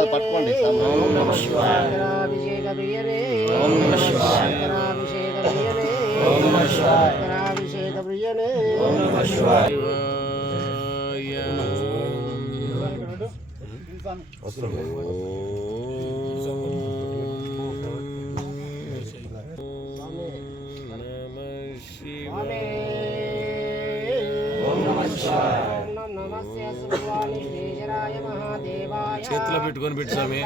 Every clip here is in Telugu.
కాదు పట్టుకోండి ఓం నమ శివాయ శంకరాభిషేక శివాయ చేతిలో పెట్టుకొని పెట్టు స్వామి.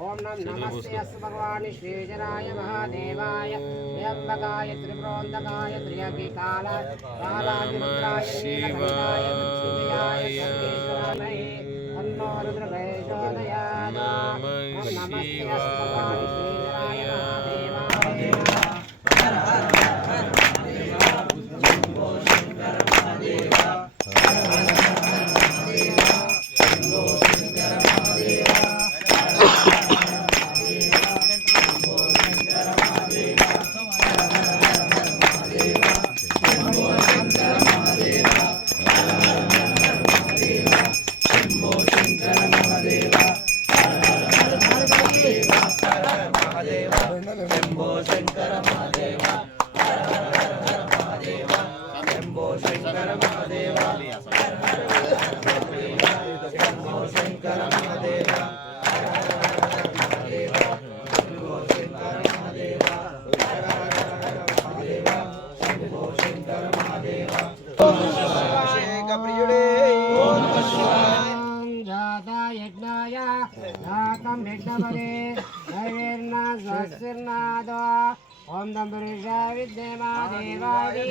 ఓం. నమస్తే భగవాని మహాదేవాయ. త్ర్యంబకాయ త్రియకి రుద్రాయ రుద్రప్రచోదయాత్. ఓం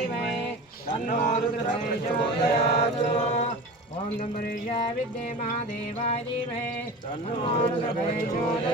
ಧೀಮಹಿ ತನ್ನೋ ರುದ್ರ ಪ್ರಚೋದಯಾತು ಓಂ ದಂಬರೀಷ ವಿದ್ಯೆ ಮಹಾದೇವಾಯ ಧೀಮಹಿ ತನ್ನೋ ರುದ್ರ ಪ್ರಚೋದಯ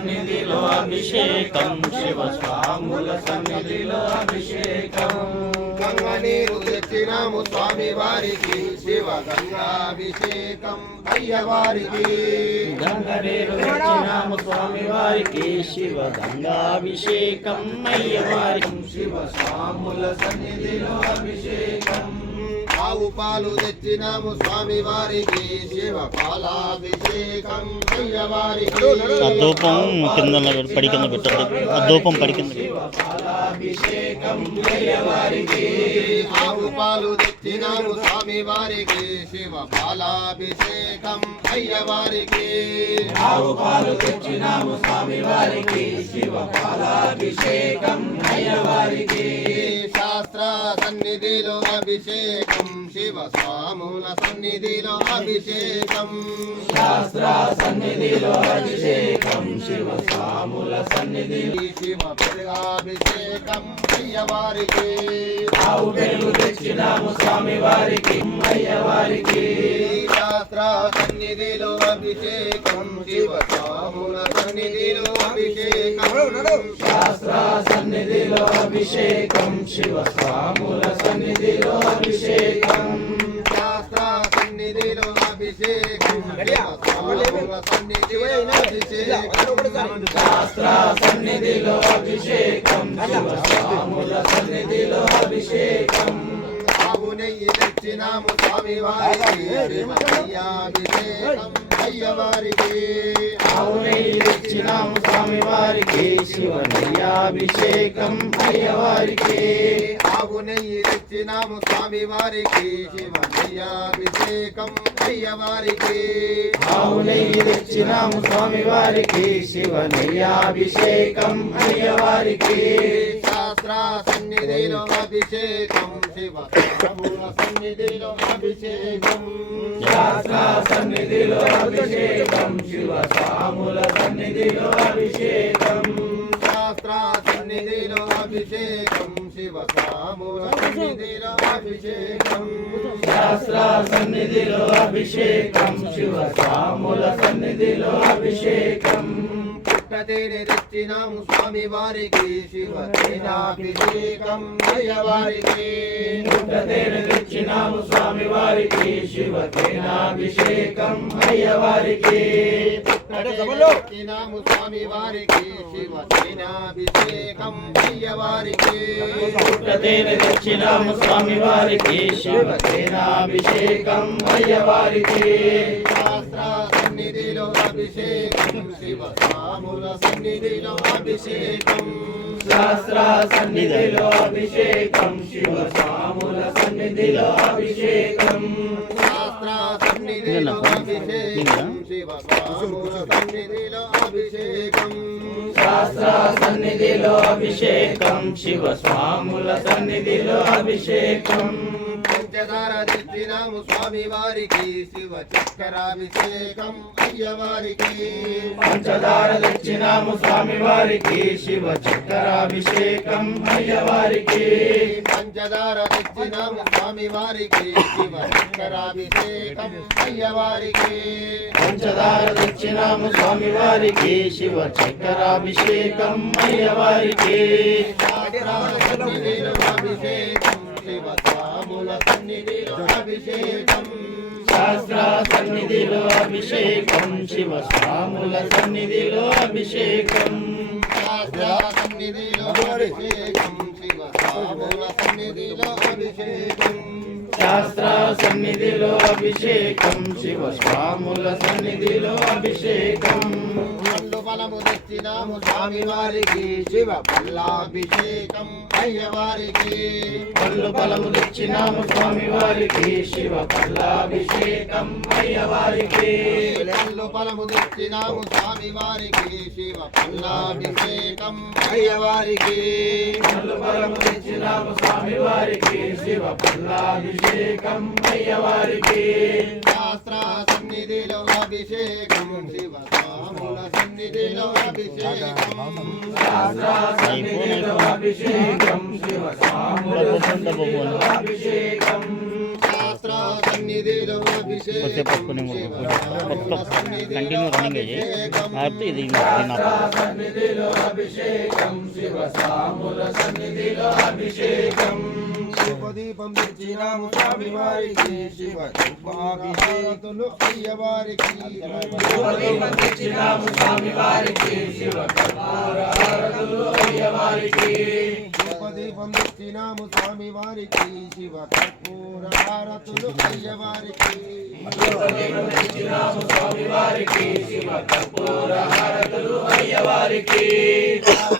సన్నిధిలో అభిషేకం. శివ స్వాముల సన్నిధిలో అభిషేకం. గంగ నీరు తెచ్చినాము స్వామి వారికి శివ గంగాభిషేకం అయ్యవారికి. గంగరేరు తెచ్చినాము స్వామి వారికి శివ గంగాభిషేకం అయ్యవారికి. శివ స్వాముల సన్నిధిలో అభిషేకం. ఆవు పాలు తెచ్చినాము స్వామి వారికి శివ పాలాభిషేకం అయ్యవారికి. ధూపం కింద పడి కింద పెట్టద్దు ఆ ధూపం పడి కింద ఆవు పాలు తెచ్చినాము స్వామి వారికి శివ పాలాభిషేకం అయ్యవారికి. ఆవు పాలు తెచ్చినాము స్వామి వారికి శివ పాలాభిషేకం అయ్యవారికి. శాస్త్ర సన్నిధిలో అభిషేకం శివ స్వాముల సన్నిధిలో అభిషేకం. శాస్త్ర సన్నిధిలో అభిషేకం. శివ స్వాముల సన్నిధి శివ పెరుగాభిషేకం అయ్యవారికి. ఆవు పెరుగు తెచ్చినాము స్వామి వారికి అయ్యవారికి. సన్నిధిలో అభిషేకం శివ స్వాముల సన్నిధిలో అభిషేకం. శాస్త్ర సన్నిధిలో అభిషేకం శివ స్వాముల సన్నిధిలో అభిషేకం. శాస్త్ర సన్నిధిలో అభిషేకం శాస్త్ర సన్నిధిలో అభిషేకం శివ స్వాముల సన్నిధిలో అభిషేకం. తెచ్చినాము స్వామి వారికి. అభిషేకం అయ్యవారికి. తెచ్చినాము స్వామి వారికి. శివ నెయ్యాభిషేకం అయ్యవారికి. ఆవు నెయ్యి తెచ్చినాము స్వామి వారికి. శివ నెయ్యాభిషేకం అయ్యవారికి. ఆవు నెయ్యి తెచ్చినాము స్వామి వారికి. శివ నెయ్యాభిషేకం అయ్యవారికి. శాస్త్ర సన్నిధిలో అభిషేకం శివ సన్నిధిలో అభిషేకం సన్నిధిలో అభిషేకం శివ స్వాముల సన్నిధిలో అభిషేకం శాస్త్ర సన్నిధిలో అభిషేకం శివ స్వాముల సన్నిధిలో అభిషేకం శాస్త్ర సన్నిధిలో అభిషేకం శివ స్వాముల సన్నిధిలో అభిషేకం తెచ్చినాము స్వామి వారికి శివ తేనాభిషేకం అయ్యవారికి పుట్టతేనె తెచ్చినాము స్వామి వారికి శివ తేనాభిషేకం అయ్యవారికి తెచ్చినాము స్వామి వారికి శివ తేనాభిషేకం అయ్యవారికి పుట్టతేనె తెచ్చినాము స్వామి వారికి శివ తేనాభిషేకం అయ్యవారికి అభిషేకం శివ స్వాముల సన్నిధిలో అభిషేకం. శాస్త్ర సన్నిధిలో అభిషేకం శివ స్వాముల సన్నిధిలో అభిషేకం. శాస్త్ర సన్నిధిలో అభిషేకం శివ స్వాముల సన్నిధిలో అభిషేకం. శాస్త్ర సన్నిధిలో అభిషేకం శివ స్వాముల సన్నిధిలో అభిషేకం. పంచదార తెచ్చినాము స్వామి వారికి శివ చక్రాభిషేకం అయ్యవారికి. పంచదార తెచ్చినాము స్వామి వారికి శివ చక్రాభిషేకం అయ్యవారికి. పంచదార తెచ్చినాము స్వామి వారికి శివ చక్రాభిషేకం అయ్యవారికి. పంచదార తెచ్చినాము స్వామి వారికి శివ చక్రాభిషేకం అయ్యవారికి. అభిషేకం శివ స్వాముల సన్నిధిలో అభిషేకం శాస్త్ర సన్నిధిలో అభిషేకం శివ స్వాముల సన్నిధిలో అభిషేకం శాస్త్ర సన్నిధిలో అభిషేకం శివ స్వాముల సన్నిధిలో అభిషేకం శాస్త్ర సన్నిధిలో అభిషేకం శివ స్వాముల సన్నిధిలో అభిషేకం. ఫలము తెచ్చినాము స్వామి వారికి శివ పల్లాభిషేకం. అయ్యవారికి పళ్ళు ఫలము తెచ్చినాము స్వామి వారికి శివ పల్లాభిషేకం. అయ్యవారికి పళ్ళు ఫలము తెచ్చినాము స్వామి వారికి శివ పల్లాభిషేకం. అయ్యవారికి పళ్ళు ఫలము తెచ్చినాము స్వామి వారికి శివ పల్లాభిషేకం. అయ్యవారికి శాస్త్ర సన్నిధిలో అభిషేకం శివ సన్నిధిలో అభిషేకం శివ అభిషేకం శాస్త్ర పట్టుకుని మొత్తం కంటిన్యూ రన్నింగ్ అయ్యి ఆపితే ఇది అభిషేకం శివ సాముల సన్నిధిలో అభిషేకం దీపం తెచ్చినాము స్వామి వారికి శివ ధూపాభిషేకములు అయ్యవారికి దీపం తెచ్చినాము స్వామి వారికి శివ కర్పూరహారతులు అయ్యవారికి. దీపం తెచ్చినాము స్వామి వారికి శివ కర్పూర హారతులు అయ్యవారికి దీపం తెచ్చినాము స్వామి వారికి శివ కర్పూరహారతులు అయ్యవారికి. శాస్త్ర సన్నిధిలో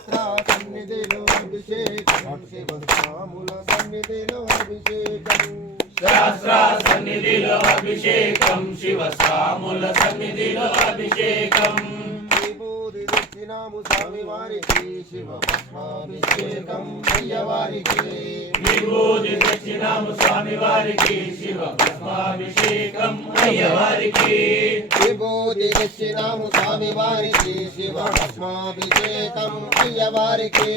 అభిషేకం శివ స్వాముల సన్నిధిలో అభిషేకం. శాస్త్ర సన్నిధిలో అభిషేకం శివ స్వాముల సన్నిధిలో అభిషేకం. విభూది తెచ్చినాము స్వామి వారికి శివ భస్మాభిషేకం అయ్యవారికి. తెచ్చినాము స్వామి వారికి శివ భస్మాభిషేకం అయ్యవారికి. విభూతి స్వామి వారికి శివ భస్మాభిషేకం అయ్యవారికి.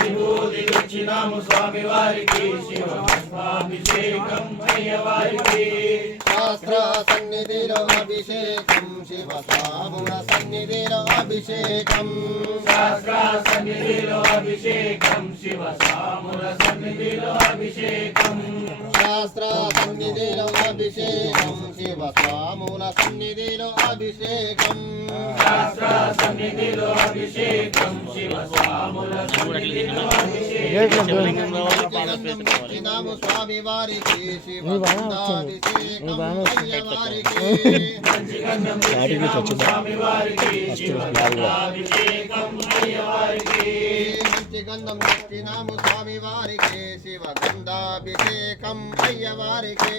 విభూతి తెచ్చినాము స్వామి వారికి శివ భస్మాభిషేకం అయ్యవారికి. శాస్త్ర సన్నిధిలో అభిషేకం. శివ స్వాముల సన్నిధిలో అభిషేకం. శాస్త్ర సన్నిధిలో అభిషేకం. శివ స్వాముల సన్నిధిలో అభిషేకం. శాస్త్ర సన్నిధిలో అభిషేకం. శివ స్వాముల సన్నిధిలో అభిషేకం. శాస్త్ర సన్నిధిలో అభిషేకం. శివ స్వాముల సన్నిధిలో అభిషేకం. స్వామి వారికి శివ నీ బాగా వచ్చింది. గంధం స్వామి వారికి శివ గంధాభిషేకం అయ్య వారికి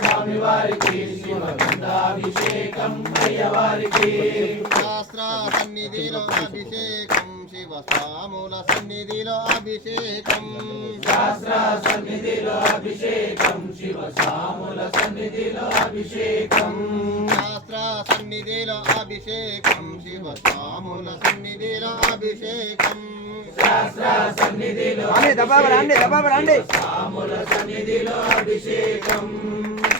స్వామి వారికి శివ గంధాభిషేకం శాస్త్ర సన్నిధిలో అభిషేకం స్వాముల సన్నిధిలో అభిషేకం. శాస్త్ర సన్నిధిలో అభిషేకం శివ సాముల సన్నిధిలో అభిషేకం. శాస్త్ర సన్నిధిలో అభిషేకం శివ స్వాముల సన్నిధిలో అభిషేకం. శాస్త్ర సన్నిధిలో అభిషేకం.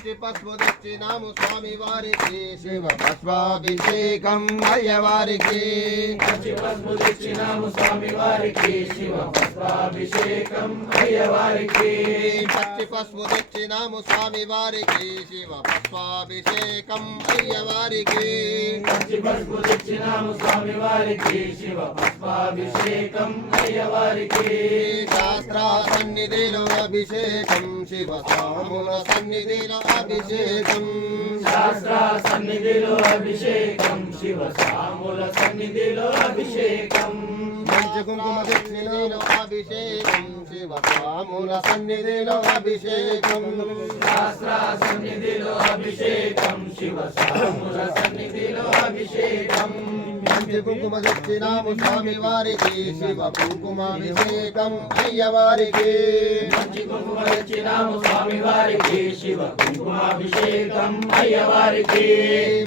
పసుపు తెచ్చినాము స్వామి వారికి. శివ పస్వాభిషేకం అయ్య వారికి. తెచ్చినాము స్వామి వారికి. శివ పస్వాభిషేకం అయ్యవారికి పచ్చి పసుపు తెచ్చినాము స్వామి వారికి. శివ పస్వాభిషేకం అయ్య వారికి. పచ్చి తెచ్చినాము స్వామి వారికి. శివ పస్వాభిషేకం అయ్యవారికి శాస్త్ర సన్నిధిలో అభిషేకం శివ స్వాముల సన్నిధిలో అభిషేకం. శాస్త్ర సన్నిధిలో అభిషేకం శివ సాముల సన్నిధిలో అభిషేకం. మంచి కుంకుమ తెచ్చినాము అభిషేకం శివ స్వాముల సన్నిధిలో అభిషేకం. శాస్త్ర సన్నిధిలో అభిషేకం శివ సాముల సన్నిధిలో అభిషేకం. కుంకుమ తెచ్చినాము స్వామి వారికి శివ కుంకుమ అభిషేకం అయ్య వారికి మంచి కుంకుమ తెచ్చినాము స్వామి వారికి శివ కుంకుమ అభిషేకం అయ్య వారికి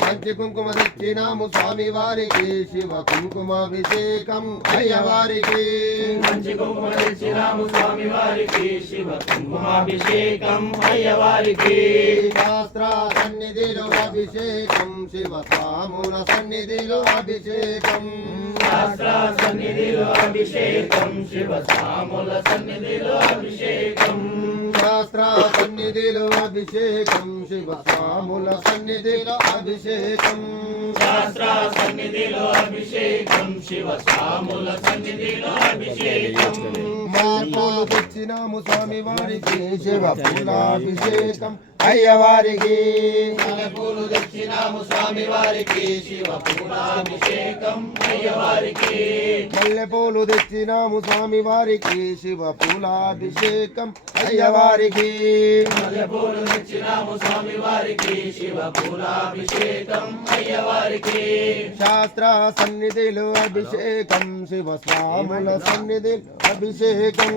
మంచి కుంకుమ తెచ్చినాము స్వామి వారికి శివ కుంకుమ అభిషేకం అయ్య వారికి మంచి కుంకుమ తెచ్చినాము స్వామి వారికి శివ కుంకుమ అభిషేకం అయ్య వారికి శాస్త్ర సన్నిధిలో అభిషేకం శివ స్వాముల సన్నిధిలో అభిషేకం శాస్త్ర సన్నిధిలో అభిషేకం. శివ సాముల సన్నిధిలో అభిషేకం. శాస్త్ర సన్నిధిలో అభిషేకం. శివ స్వాముల సన్నిధిలో అభిషేకం. శాస్త్ర సన్నిధిలో అభిషేకం. శివ సాముల సన్నిధిలో అభిషేకం. మార్పులు తెచ్చినాము స్వామి వారికి శివ పూలాభిషేకం అయ్యవారికి. పూలు తెచ్చినాము స్వామి వారికి శివ పూలాభిషేకం అయ్యవారికి. మల్లెపూలు తెచ్చినాము స్వామి వారికి శివ పూలాభిషేకం అయ్యవారికి. పూలు తెచ్చినాము స్వామి వారికి శివ పూలాభిషేకం అయ్యవారికి. శాస్త్ర సన్నిధిలో అభిషేకం. శివ స్వాముల సన్నిధి అభిషేకం.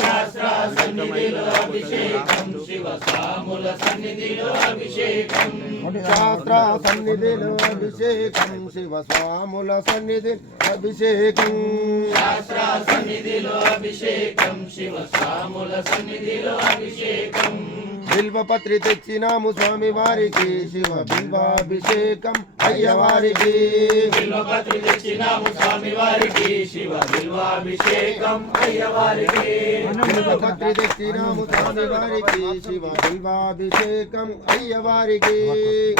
శాస్త్ర సన్నిధిలో అభిషేకం. శివ సాముల సన్నిధిలో అభిషేకం. శాస్త్ర సన్నిధిలో అభిషేకం. శివ స్వాముల సన్నిధి అభిషేకం. శాస్త్ర సన్నిధిలో అభిషేకం. శివ సాముల సన్నిధిలో అభిషేకం. బిల్వపత్రి తెచ్చినాము స్వామి వారికి శివ బిల్వాభిషేకం. అయ్యవారికి బిల్వపత్రి తెచ్చినాము స్వామి వారికి శివ బిల్వాభిషేకం. అయ్యవారికి బిల్వపత్రి తెచ్చినాము స్వామి వారికి శివ బిల్వాభిషేకం. అయ్యవారికి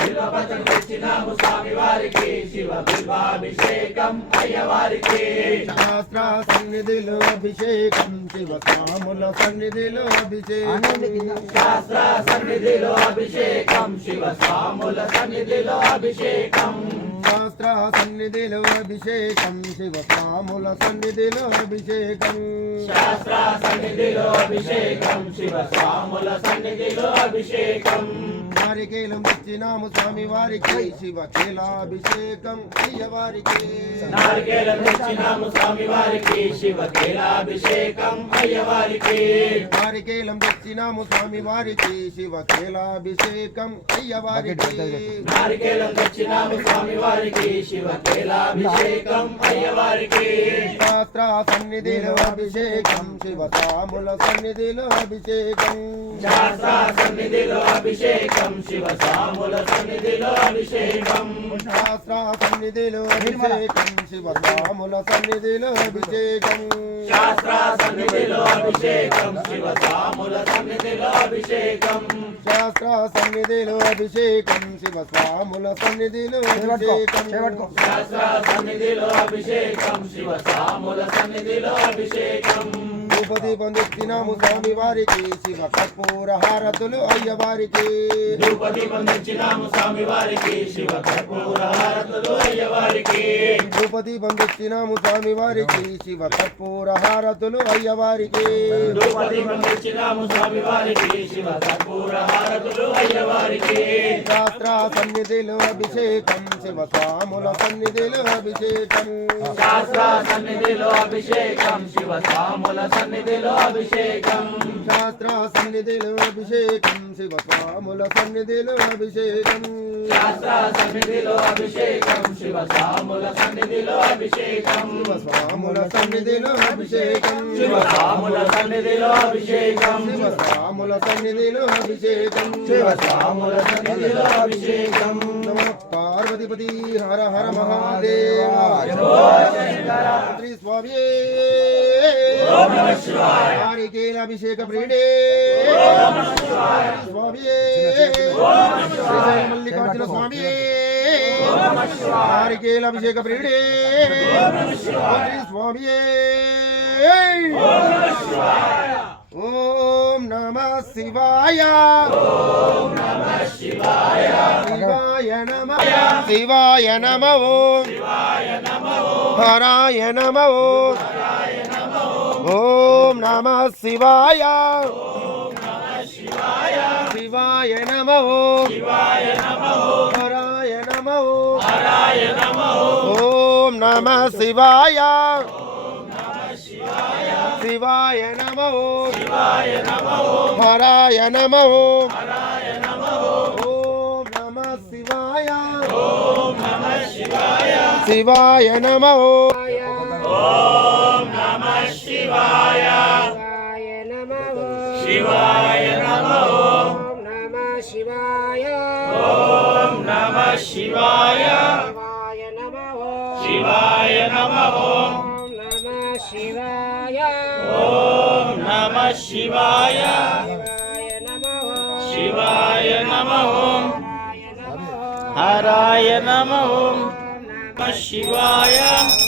బిల్వపత్రి తెచ్చినాము స్వామి వారికి శివ బిల్వాభిషేకం. అయ్యవారికి శాస్త్ర సన్నిధిలో అభిషేకం శివ స్వాముల సన్నిధిలో అభిషేకం. శాస్త్ర సన్నిధిలో అభిషేకం. శివ సాముల సన్నిధిలో అభిషేకం. శాస్త్ర సన్నిధిలో అభిషేకం. శివ స్వాముల సన్నిధిలో అభిషేకం. శాస్త్ర సన్నిధిలో అభిషేకం. శివ సాముల సన్నిధిలో అభిషేకం. నారికేలం తెచ్చినాము స్వామి వారికి శివ కేలాభిషేకం. అయ్యవారికి నారికేలం తెచ్చినాము స్వామి వారికి శివ కేలాభిషేకం. అయ్యవారికి నారికేలం తెచ్చినాము స్వామి వారికి శివ కేలాభిషేకం. అయ్యవారికి నారికేలం తెచ్చినాము స్వామి వారికి శివ కేలాభిషేకం. అయ్యవారికి శాస్త్ర సన్నిధిలో అభిషేకం శివ స్వాముల సన్నిధిలో అభిషేకం. శాస్త్ర సన్నిధిలో అభిషేకం. శివ సాముల సన్నిధిలో అభిషేకం. శాస్త్ర సన్నిధిలో అభిషేకం. శివ స్వాముల సన్నిధిలో అభిషేకం. శాస్త్ర సన్నిధిలో అభిషేకం. శివ సాముల సన్నిధిలో అభిషేకం. శాస్త్ర సన్నిధిలో అభిషేకం. శివ స్వాముల సన్నిధిలో అభిషేకం. శాస్త్ర సన్నిధిలో అభిషేకం. శివ సాముల సన్నిధిలో అభిషేకం. భూపతి పొందిచ్చినాము స్వామి వారికి శివ కర్పూర హారతులు అయ్య వారికి ద్రౌపది పొందించినాము స్వామి వారికి శివ కర్పూర హారతులు అయ్యవారికి. భూపతి పొందిచ్చినాము స్వామి వారికి శివ కర్పూర హారతులు అయ్య వారికి ద్రౌపది పొందించినాము స్వామి వారికి శివ కర్పూర హారతులు అయ్యవారికి. శాస్త్ర సన్నిధిలో అభిషేకం శివ స్వాముల సన్నిధిలో అభిషేకం. శాస్త్ర సన్నిధిలో అభిషేకం శివ సాముల సన్నిధిలో అభిషేకం. శాస్త్ర సన్నిధిలో అభిషేకం శివ స్వాముల సన్నిధిలో అభిషేకం. శాస్త్ర సన్నిధిలో అభిషేకం శివ సాముల సన్నిధిలో అభిషేకం. శివ స్వాముల సన్నిధిలో అభిషేకం. శివ సాముల సన్నిధిలో అభిషేకం. శివ స్వాముల సన్నిధిలో అభిషేకం. శివ సాముల సన్నిధిలో అభిషేకం. నమ పార్వతిపతి హర హర మహాదేవ. శ్రీ స్వామి అభిషేక ప్రియుడే స్వామి మల్లికార్జున స్వామి అభిషేక ప్రియుడే శ్రీ స్వామి ఓం నమ శివాయ శివాయ నమ శివాయ నమ. ఓం హరాయ నమ. ఓం ఓం నమ శివాయ. శివాయ నమ. హరాయ నమ. ఓం నమ శివాయ. శివాయ నమ. హరాయ నమ. ఓం నమ శివాయ. శివాయ నమ. ఓం ఓం శివాయ. శివాయ నమః. శివాయ నమ. ఓం నమః శివాయ. ఓం నమ శివాయ. శివాయ నమః. శివాయ నమ. ఓం నమః శివాయ. ఓం నమ శివాయ. శివాయ నమః. శివాయ నమ. శివాయ నమః.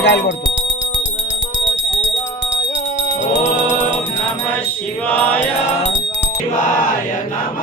నమ ఓం నమ శివాయ. శివాయ నమ.